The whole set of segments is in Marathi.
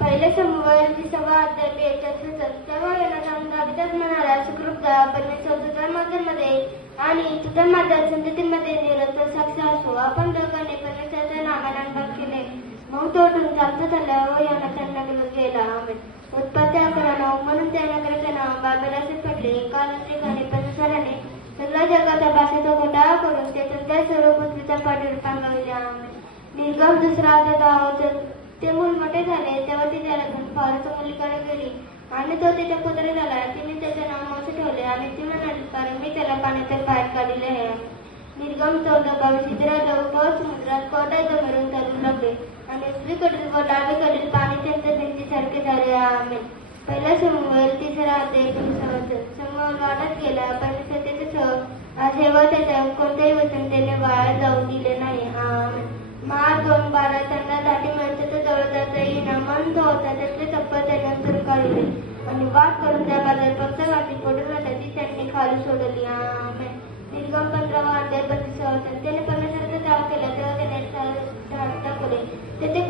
पहिले समूह 20वा अध्याय 42. तेव्हा योनातान दावीदास म्हणाला, सुखरूपता परमेश्वर तुझ्या माध्यमामध्ये आणि तुझ्या माझ्या संततीमध्ये निरंतर साक्ष असो. आपण दोघांनी परमेश्वराच्या नामाने भाग केले. मग तो उठून चालता चालला व योनातान नगरात गेला. आमेन. उत्पत्ती 11:9. म्हणून त्या नगराचे नाव बाबेल असे पडले, कारण ठिकाणी परमेश्वराने सगळ्या जगाच्या भाषेचा घोटाळा करून त्यातून त्या सर्व पृथ्वीचा पाठीवर पांगविले. आमेन. निर्गम 2 अध्याय. ते मूल मोठे झाले तेव्हा ती त्याला घेऊन फारोच्या मुलीकडे गेली आणि तो तिचा पुत्र झाला. तिने त्याचे नाव मोसे ठेवले आणि ती म्हणाली, कारण मी त्याला पाण्यातून बाहेर काढले आहे. निर्गम 14:22. इस्रायल उभं समुद्रात कोरड्या जमिनीवर चालू लागले आणि उजवीकडील व डावीकडील पाणी त्यांच्या भिंतीसारखे झाले. आमेन. पहिला समूएल 3 अध्याय 19. समूएल वाढत गेला. परमेश्वर त्याच्यासह आहे व त्याच्या कोणत्याही वचन त्याने वाया जाऊ दिले नाही. आमेन. मार्क 2:12. त्यांना दाटी माणसाच्या जवळ जाता येईना, मन जो होता त्यातले चप्पल त्याने अंतरून काढले आणि वाद करून त्या बाजार पक्ष गाठी पडून ती त्यांनी खाली सोडली. आमेन. निर्गम 15वा अध्याय 25. त्याने परमेश्वराचा दावा केला तेव्हा त्याने दाखवले. तिथे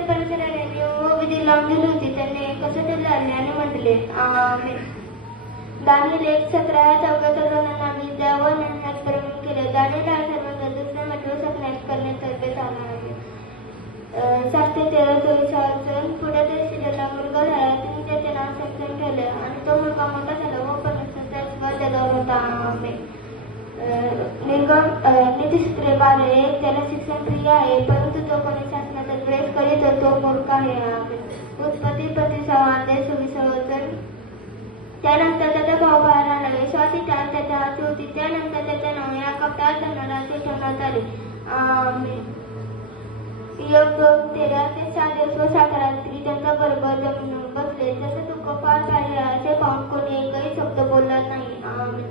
परमेश्वराने नियम व विधी लावून दिली होती. त्यांनी कसोटी लावले आणि म्हटले. आमेन. दानिएल 1:17. ह्या चौघा तरुणांना मी द्यावं नेण्यास प्रेम केले. दानिएल हा सर्वांचा दुसऱ्या मेट्रो सपण्यास करण्यातर्फे झाला आहे. 7:13-24. पुढे त्या स्त्रीला मुलगा झाला. तिने त्याचे नाव सॅमसन ठेवले आणि तो मुलगा मोठा झाला व परमेश्वराचा आशीर्वाद त्याच्यावर होता. आमेन. निर्गम नीतिसूत्रे 12:1. त्याला शिक्षण प्रिय आहे, परंतु जो कोणी शासनाचा द्वेष करीत तो मूर्ख आहे. आमेन. उत्पत्ती 25वा अध्याय 26. त्यानंतर त्याचा भाऊ बाहेर आला. विश्वासी त्याच्या हाती होती. त्यानंतर त्याचे नाव याकूब धरणारा असे ठेवण्यात आले. आमेन. योग 2:13. ते 7 दिवस व 7 रात्री त्यांच्या बरोबर जमिनीवर बसले. जसे दुःख फार झाले असे पाहून कोणी एकही शब्द बोलला नाही. आमेन.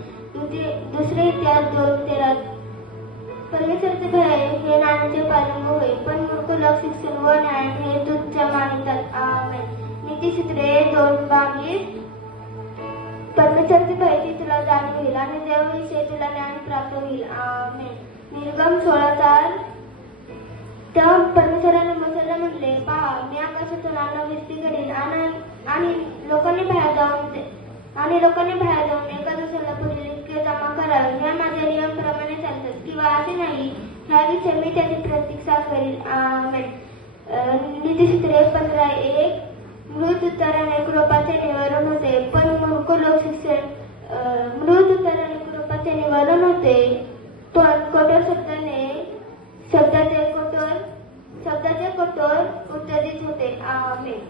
दुसरे इतिहास 2:13. परमेश्वराचे भय हे ज्ञानाचे पालन होय, पण मूर्ख लोक शिक्षण व ज्ञान हे तुच्छ मानितात. आमेन. नीतिसूत्रे 2:22. परमेश्वराची भीती तुला जाणीव होईल आणि देवाविषयी तुला ज्ञान प्राप्त होईल. आमेन. निर्गम 16:4. तेव्हा परमेश्वराने मोसेला म्हटले, पहा, मी आकाशातून अनावृष्टी करीन आणि लोकांनी बाहेर जाऊन एका दिवसाला पुढील इतके जमा करावे. ह्या माझ्या नियमाप्रमाणे चालतात किंवा असे नाही, ह्याविषयी मी त्याची प्रतीक्षा करीन. आमेन. नीतिसूत्रे 15:1. मृत उत्तराने कृपाचे निवारण होते, पण मूर्ख लोक शिक्षण मृत उत्तराने कृपाचे निवारण होते, पण कठोर शब्दाचे कठोर उत्तरित होते. आमेन.